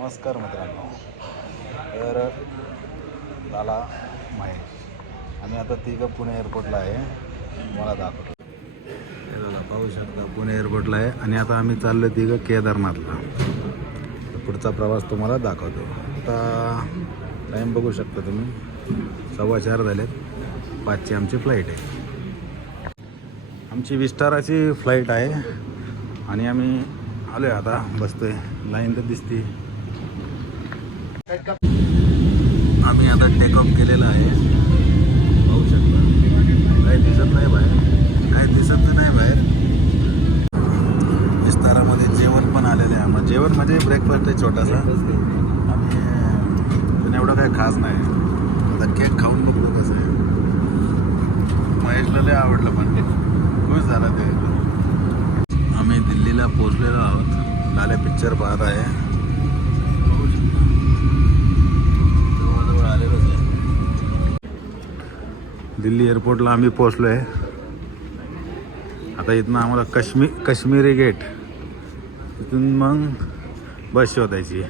नमस्कार मित्रांनो. तर लाला महेश आम्ही आता तिघं पुणे एअरपोर्टला आहे. मला दाखवतो. हे बघा, पाहू शकता पुणे एअरपोर्टला आहे आणि आता आम्ही चाललो तिघं केदारनाथला. पुढचा प्रवास तुम्हाला दाखवतो. आता टाईम बघू शकता तुम्ही, 4:15 झालेत. 5ची आमची फ्लाईट आहे. आमची विस्टाराची फ्लाईट आहे आणि आम्ही आलो आहे. आता बसतोय, लाईन तर दिसते. आम्ही आता टेक ऑफ केलेला आहे. पाहू शकता, काही दिसत नाही बाहेर, काही दिसत नाही बाहेर. विस्तारामध्ये जेवण पण आलेलं आहे. मग जेवण म्हणजे ब्रेकफास्ट आहे छोटासा आणि पण एवढं काही खास नाही. आता केक खाऊन बघतो कसं आहे. महेशला लय आवडलं, पण खुश झाला ते. आम्ही दिल्लीला पोचलेलो आहोत. लाल्या पिक्चर पाहत आहे. जवळजवळ आलेलोच आहे. दिल्ली एअरपोर्टला आम्ही पोचलो आहे. आता इथनं आम्हाला काश्मीरी गेट, इथून मग बस शोधायची.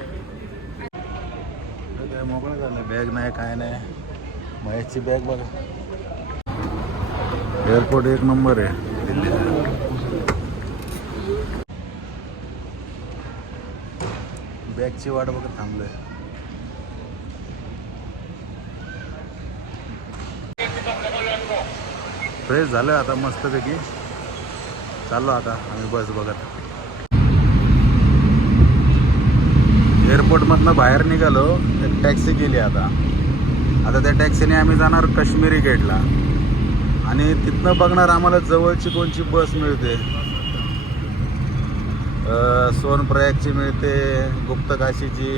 काय मोकळं झालं, बॅग नाही काय नाही. महेशची बॅग बघा. एअरपोर्ट एक नंबर आहे दिल्लीचं. बॅगची वाट बघत थांबलोय. फ्रेश झालं आता मस्तपैकी. चाललो आता आम्ही बस बघत. एअरपोर्टमधनं बाहेर निघालो, एक टॅक्सी गेली. आता त्या टॅक्सीने आम्ही जाणार काश्मीरी गेटला आणि तिथनं बघणार आम्हाला जवळची कोणची बस मिळते. सोनप्रयागची मिळते, गुप्तकाशीची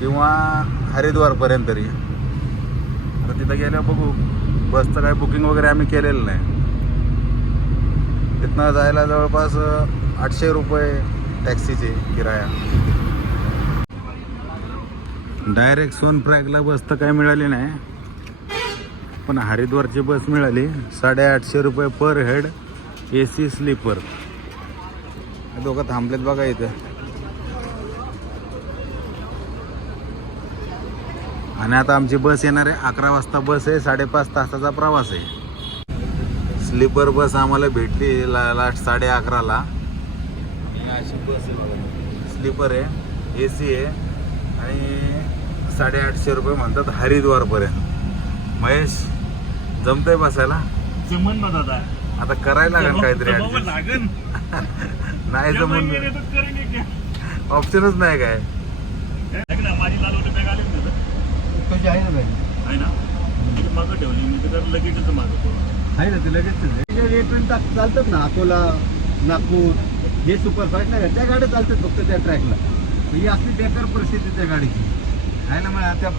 किंवा हरिद्वारपर्यंत तरी. आता तिथं गेल्यावर बघू. बसचं काही बुकिंग वगैरे आम्ही केलेलं नाही. तिथनं जायला जवळपास 800 रुपये टॅक्सीचे किराया. डायरेक्ट सोनप्रयागला बस तर काही मिळाली नाही, पण हरिद्वारची बस मिळाली. 850 रुपये पर हेड, AC स्लीपर. दोघं थांबलेत बघा इथं. आणि आता आमची बस येणार आहे 11 वाजता. बस आहे, 5.5 तासाचा प्रवास आहे. स्लीपर बस आम्हाला भेटली लास्ट 11:30ला. अशी बस आहे बघा, स्लीपर आहे, AC आहे आणि 850 रुपये म्हणतात हरिद्वारपर्यंत. महेश, जमतंय बसायला? जमन ना दादा, आता करायला लागेल काहीतरी. लागेल नाही जमून ऑप्शनच नाही काय. माझी लाल होते बॅग आले ना, तुझी आहे ना बॅग? आहे ना, मागं ठेवली मी तर लगेचच मागं आहे ना, ते लगेच चालतात ना. अकोला, नागपूर हे सुपरफास्ट नाही का, त्या गाड्या चालतात फक्त त्या ट्रॅकला. ही असली बेकार परिस्थिती त्या गाडीची आहे ना. मग त्या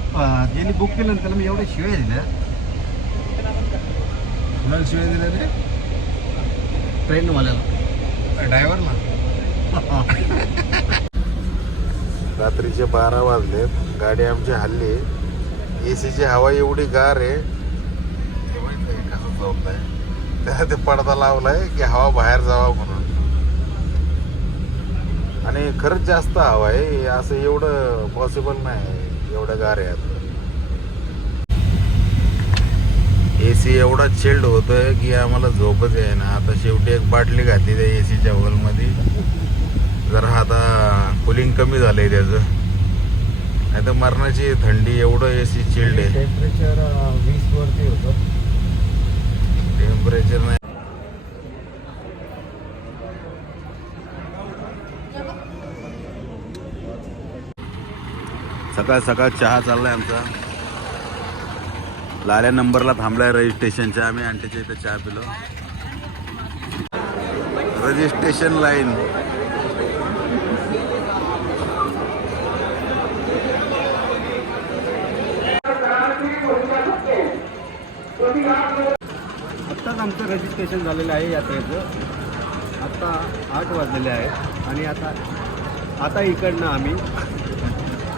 ज्यांनी बुक केलं ना त्याला मी एवढ्या शिवाय दिल्या. कुणाला शिवाय दिल्या रे? ट्रेनवाल्याला, ड्रायव्हरला. रात्रीचे 12 वाजलेत. गाडी आमची हल्ली. ACची हवा एवढी गार आहे, कसं झोपलाय. त्याला ते पडदा लावलाय की हवा बाहेर जावा म्हणून. आणि खरंच जास्त हवा आहे. असं एवढं पॉसिबल नाही, एवढं गार आहे. AC एवढा चिल्ड होतोय की आम्हाला झोपच आहे ना. आता शेवटी एक बाटली घातली त्या ACच्या हॉलमध्ये. जरा आता कुलिंग कमी झालंय त्याचं, नाही तर मरणाची थंडी. एवढं AC चिल्ड आहे. टेम्परेचर 20 वरती होतं. टेम्परेचर नाही. सकाळ सकाळ चहा चाललाय आमचा. लाल्या नंबरला थांबलाय रजिस्ट्रेशनच्या. आम्ही आंटीच्या इथे चहा पिलो. Registration line. आत्ताच आमचं रजिस्ट्रेशन झालेलं आहे यात्रेचं. आत्ता 8 वाजलेले आहेत आणि आता इकडनं आम्ही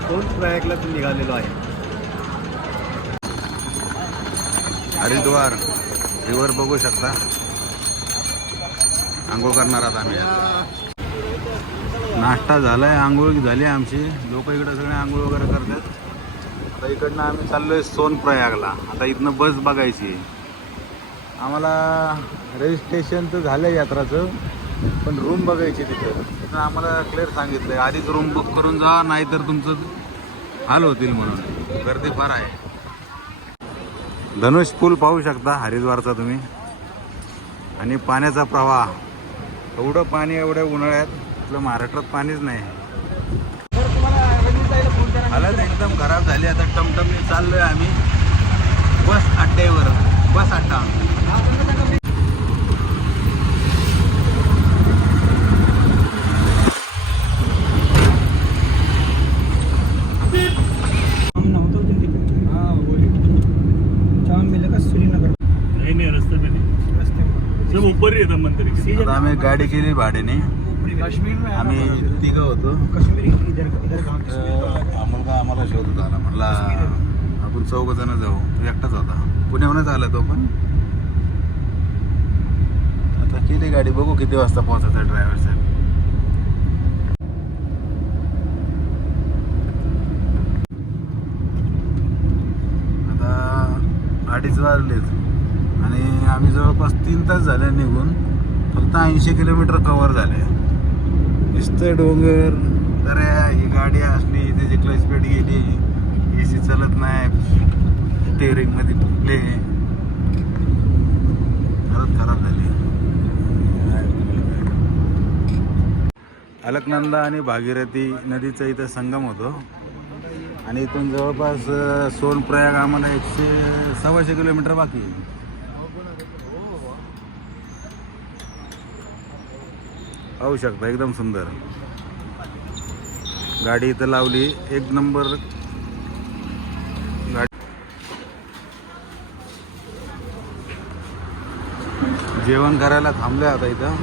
सोनप्रयागला निघालेलो आहे. हरिद्वार रिव्हर बघू शकता. आंघोळ करणार आहात आम्ही. नाश्ता झालाय, आंघोळ झाली आमची. लोक इकडे सगळे आंघोळ वगैरे करतात. आता इकडनं आम्ही चाललोय सोनप्रयागला. आता इथनं बस बघायची. आम्हाला रजिस्ट्रेशन तर झालं यात्राचं, पण रूम बघायची तिथं. तिथं आम्हाला क्लिअर सांगितलंय आधीच रूम बुक करून जा, नाहीतर तुमचं हाल होतील म्हणून. गर्दी फार आहे. धनुष पूल पाहू शकता हरिद्वारचा तुम्ही. आणि पाण्याचा प्रवाह, एवढं पाणी एवढ्या उन्हाळ्यात. आपलं महाराष्ट्रात पाणीच नाही. हालत एकदम खराब झाली. आता टमटमने चाललोय आम्ही बस अड्ड्यावर. बस अड्डा नहीं रस्ते में नहीं, सब ऊपर ही येतं मंदिर के. आता आम्ही गाडी केली भाड्याने. आम्ही तिघं होतो. मुलगा आम्हाला शोधत आला. म्हणला आपण 4 जण जाऊ. तो एकटाच होता. पुण्याहूनच आला तो पण. आता केली गाडी. बघू किती वाजता पोहोचायचा ड्रायव्हर साहेब. आता 2:30 वाजलेत आणि आम्ही जवळपास 3 तास झाले निघून. फक्त 80 किलोमीटर कव्हर झाले. नुसतं डोंगर. तर ही गाडी असली, त्याची क्लच पेट गेली, AC चालत नाही, स्टेअरिंग मध्ये फुटले, हालत खराब झाली. अलकनंदा आणि भागीरथी नदीचा इथं संगम होतो. आणि इथून जवळपास सोनप्रयाग आम्हाला 100-125 किलोमीटर बाकी आहे. पाहू शकता एकदम सुंदर गाडी इथं लावली. एक नंबर गाडी. जेवण करायला थांबले आता इथं.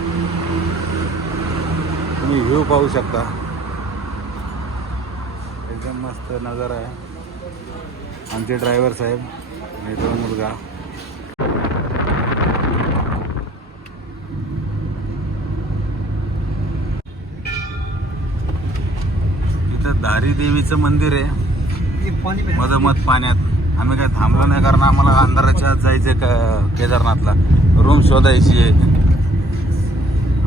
तुम्ही व्ह्यू पाहू शकता. एकदम मस्त नजारा आहे. आमचे ड्रायव्हर साहेब आणि तो मुलगा. धारी देवीचं मंदिर आहे मधोमध पाण्यात. आम्ही काय थांबलो नाही कारण आम्हाला अंधाराच्या आत जायचं केदारनाथला. रूम शोधायची आहे.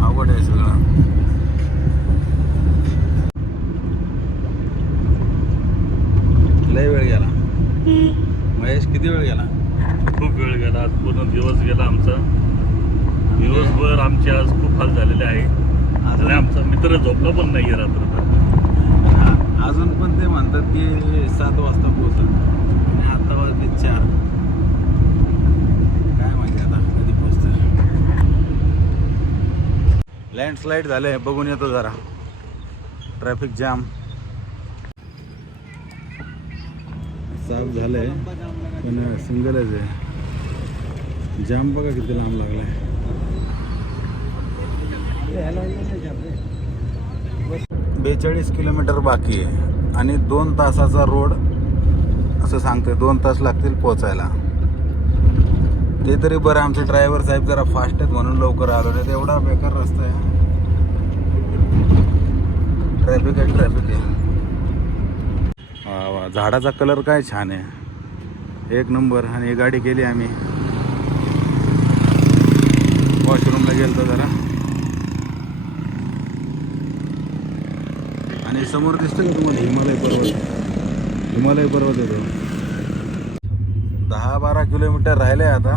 अवघड आहे सगळं. लय वेळ गेला. महेश किती वेळ गेला? खूप वेळ गेला. आज पूर्ण दिवस गेला आमचा. दिवसभर आमचे आज खूप हाल झालेले आहे. आणि आमचा मित्र झोपला पण नाही रात्रभर. अजून पण ते म्हणतात की 7 वाजता पोहोचल आणि आता वाजले 4. काय माहिती आता कधी पोहोचतात. लँडस्लाईड झाले. बघून येतो जरा. ट्रॅफिक जाम साफ झालंय पण सिंगलच आहे. जाम बघा किती लांब लागलाय. 42 किलोमीटर बाकी आहे आणि 2 तासाचा रोड असं सांगतोय. 2 तास लागतील पोचायला. ते तरी बरं आमचे ड्रायव्हर साहेब जरा फास्ट आहेत म्हणून लवकर आलो. नाही एवढा बेकार रस्ता आहे. ट्रॅफिक आहे, ट्रॅफिक आहे. वा वा, झाडाचा कलर काय छान आहे. एक नंबर. आणि ही गाडी केली आम्ही. वॉशरूमला गेलो तर जरा. आणि समोर दिसतं का तुम्हाला हिमालय पर्वत? हिमालय पर्वत येतो. 10-12 किलोमीटर राहिले आता.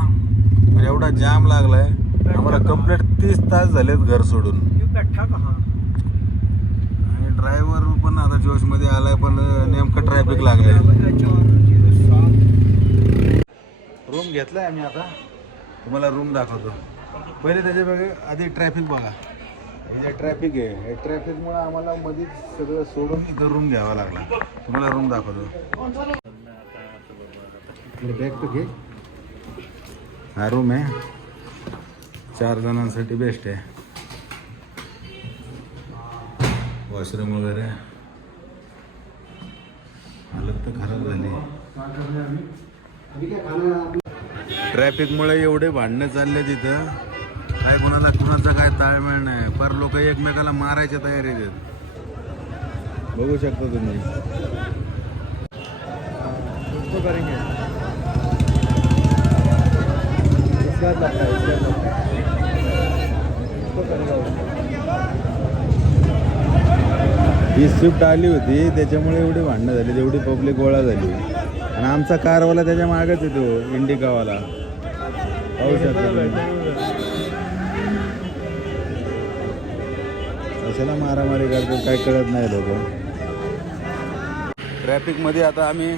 एवढा जाम लागलाय आम्हाला. कंप्लीट 30 तास झालेत घर सोडून. आणि ड्रायव्हर पण आता जोशमध्ये आलाय पण नेमकं ट्रॅफिक लागलंय. रूम घेतलाय आम्ही. आता तुम्हाला रूम दाखवतो. पहिले त्याच्या बघा आधी ट्रॅफिक बघा. हे ट्रॅफिक आहे. ट्रॅफिकमुळे आम्हाला मध्येच सगळं सोडून इथं रूम घ्यावा लागला. तुम्हाला रूम दाखवतो. बॅग तो घे. हा रूम आहे. 4 जणांसाठी बेस्ट आहे. वॉशरूम वगैरे. हालत तर खराब झाली. ट्रॅफिकमुळे एवढे भांडणं चालले तिथं. काय कुणाचा काय ताळमेळ नाही. पर लोक एकमेकाला मारायच्या तयारीत आहेत. बघू शकता तुम्ही. उसको करेंगे. इसके बाद लगता है, इसके बाद लगता है. उसको करेंगे. ही स्विफ्ट आली होती त्याच्यामुळे एवढी भांडणं झाली, तेवढी पब्लिक गोळा झाली. आणि आमचा कारवाला त्याच्या मागच आहे तो इंडिकावाला. पाहू शकता तुम्ही. कशाला मारामारी करतो काय कळत नाही लोक. ट्रॅफिकमध्ये आता आम्ही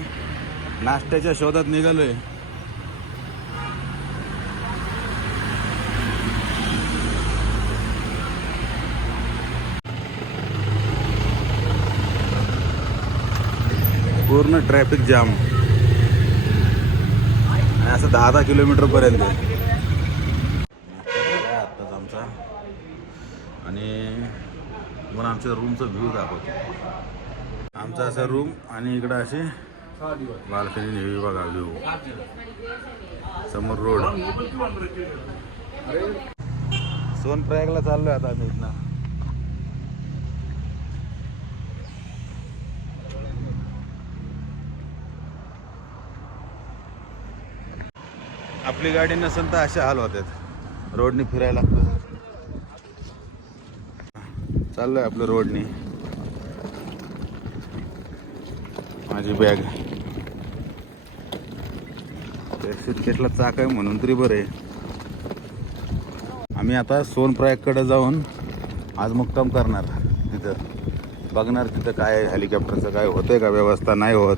नाश्त्याच्या शोधात निघालोय. पूर्ण ट्रॅफिक जाम आणि असं 10-10 किलोमीटर पर्यंत आत्ताच आमचा. आणि मला आमच्या रूमचा व्ह्यू दाखवतो. आमचा असा रूम आणि इकडं असे बाल्कनी नेवी बघा व्ह्यू. समोर रोड. सोनप्रयागला चाललोय आता आम्ही इथनं. आपली गाडी नसेल तर असे हाल होतात. रोडनी फिरायला लागतं. चाललोय आपलं रोडनी. माझी बॅग सुटकेसला चाक आहे म्हणून तरी बरं आहे. आम्ही आता सोनप्रयागकडे जाऊन आज मुक्काम करणार. तिथं बघणार तिथं काय हेलिकॉप्टरचं काय होतंय का व्यवस्था नाही होत.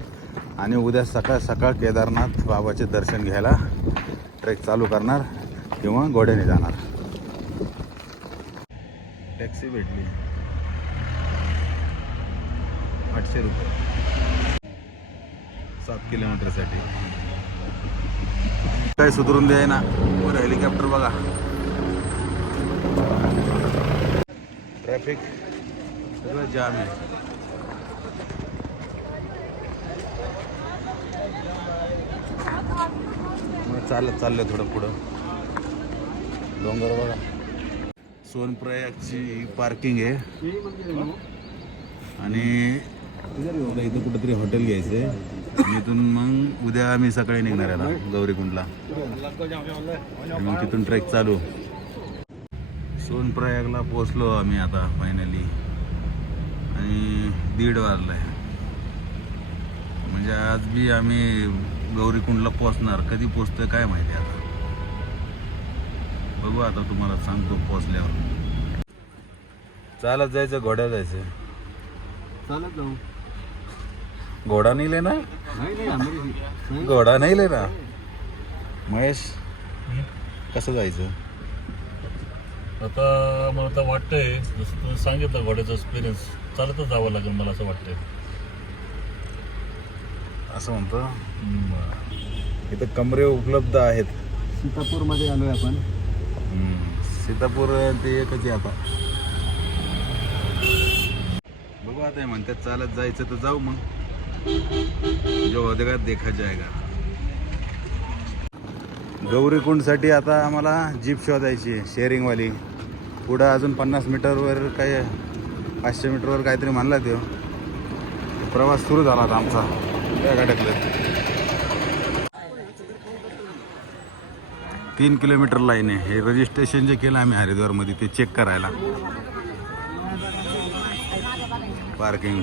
आणि उद्या सकाळ सकाळ केदारनाथ बाबाचे दर्शन घ्यायला ट्रेक चालू करणार किंवा घोड्याने जाणार. टॅक्सी भेटली 800 रुपये 7 किलोमीटरसाठी. काय सुधरून द्याय ना. वर हेलिकॉप्टर बघा. ट्रॅफिक सगळं जाम आहे. मग चाललं थोडं पुढं. डोंगर बघा. सोनप्रयागची पार्किंग आहे आणि इथं कुठंतरी हॉटेल घ्यायचं आहे. इथून मग उद्या आम्ही सकाळी निघणार याला गौरीकुंडला. मग तिथून ट्रेक चालू. सोनप्रयागला पोचलो आम्ही आता फायनली. आणि 1:30 वाजला आहे. म्हणजे आज बी आम्ही गौरीकुंडला पोचणार. कधी पोचतोय काय माहिती आता. बघू आता तुम्हाला सांगतो पोचल्यावर. चालत जायचं घोड्यावर जायचं. चालत जाऊ. घोडा नाही लेना. नाही घोडा नाही लेना. महेश कसं जायचं आता मला तर वाटतंय जसं तुम्ही सांगितलं घोड्याचा एक्सपिरियन्स चालतच जावं लागेल मला असं वाटतंय. असं म्हणतो. इथं कमरे उपलब्ध आहेत. सीतापूरमध्ये आलोय आपण. सीतापूर ते एकच आहे आता. बघू आता म्हणतात चालत जायचं तर जाऊ. मग जो होगा देखा जाएगा. गौरीकुंडसाठी आता आम्हाला जीप शोधायची शेअरिंगवाली. पुढं अजून 50 मीटरवर काय 500 मीटरवर काहीतरी म्हणला तो. प्रवास सुरू झाला आता आमचा. त्या गाड्यातलं 3 किलोमीटर लाईन आहे. हे रजिस्ट्रेशन जे केलं आम्ही हरिद्वारमध्ये ते चेक करायला. पार्किंग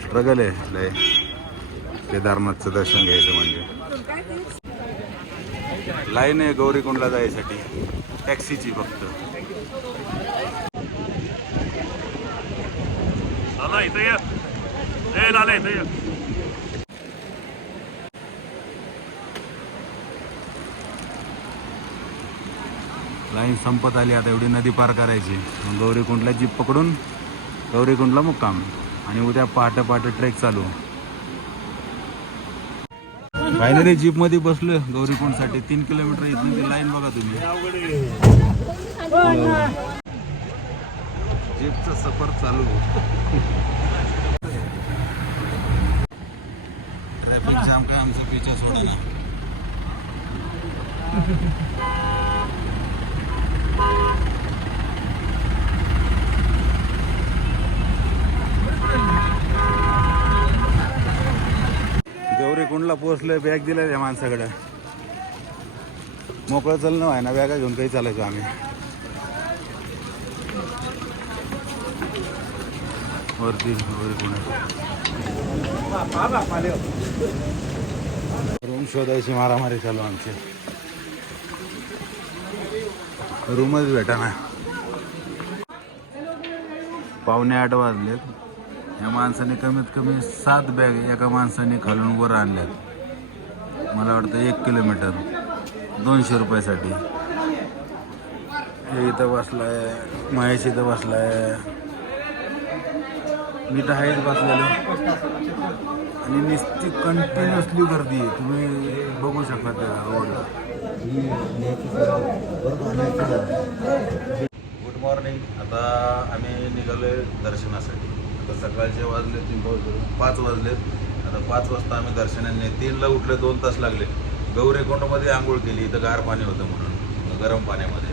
स्ट्रगल आहे लय. केदारनाथचं दर्शन घ्यायचं म्हणजे लाईन आहे गौरीकुंडला जायसाठी. टॅक्सीची फक्त. लाला इथं ये. ए लाला इथं ये. लाईन संपत आली. आता एवढी नदी पार करायची. गौरीकुंडला जीप पकडून गौरीकुंडला मुक्काम. आणि उद्या पहाटे ट्रेक चालू. फायनली जीप मध्ये बसलो गौरीकुंडसाठी. 3 किलोमीटर इथून ती लाईन बघा तुम्ही. जीपचा सफर चालू. ट्रॅफिक जाम काय आमचा पीछा सोडा ना. गौरीकुंडला पोहोचलोय. बॅग दिलाय त्या माणसाकडे. मोकळं चालणं आहे ना, बॅगा घेऊन काही चालायचो आम्ही. वरती गौरीकुंड रूम शोधायची मारामारी चालू आमची. रूमच भेटा ना. 7:45 वाजलेत. या माणसाने कमीत कमी 7 बॅग एका माणसाने खालून वर आणल्यात. मला वाटतं 1 किलोमीटर 200 रुपयासाठी. हे इथं बसलाय, महेश इथं बसलाय, मी तर आहेच बसलेलो. आणि नुसती कंटिन्युअसली गर्दी आहे. तुम्ही बघू शकता त्या रोडला. Good morning. आता आम्ही निघालोय दर्शनासाठी. आता सकाळचे वाजले 5 वाजलेत. आता 5 वाजता आम्ही दर्शनाने 3ला उठले. 2 तास लागले. गौरीकुंडमध्ये आंघोळ केली. इथं गार पाणी होतं म्हणून, गरम पाण्यामध्ये.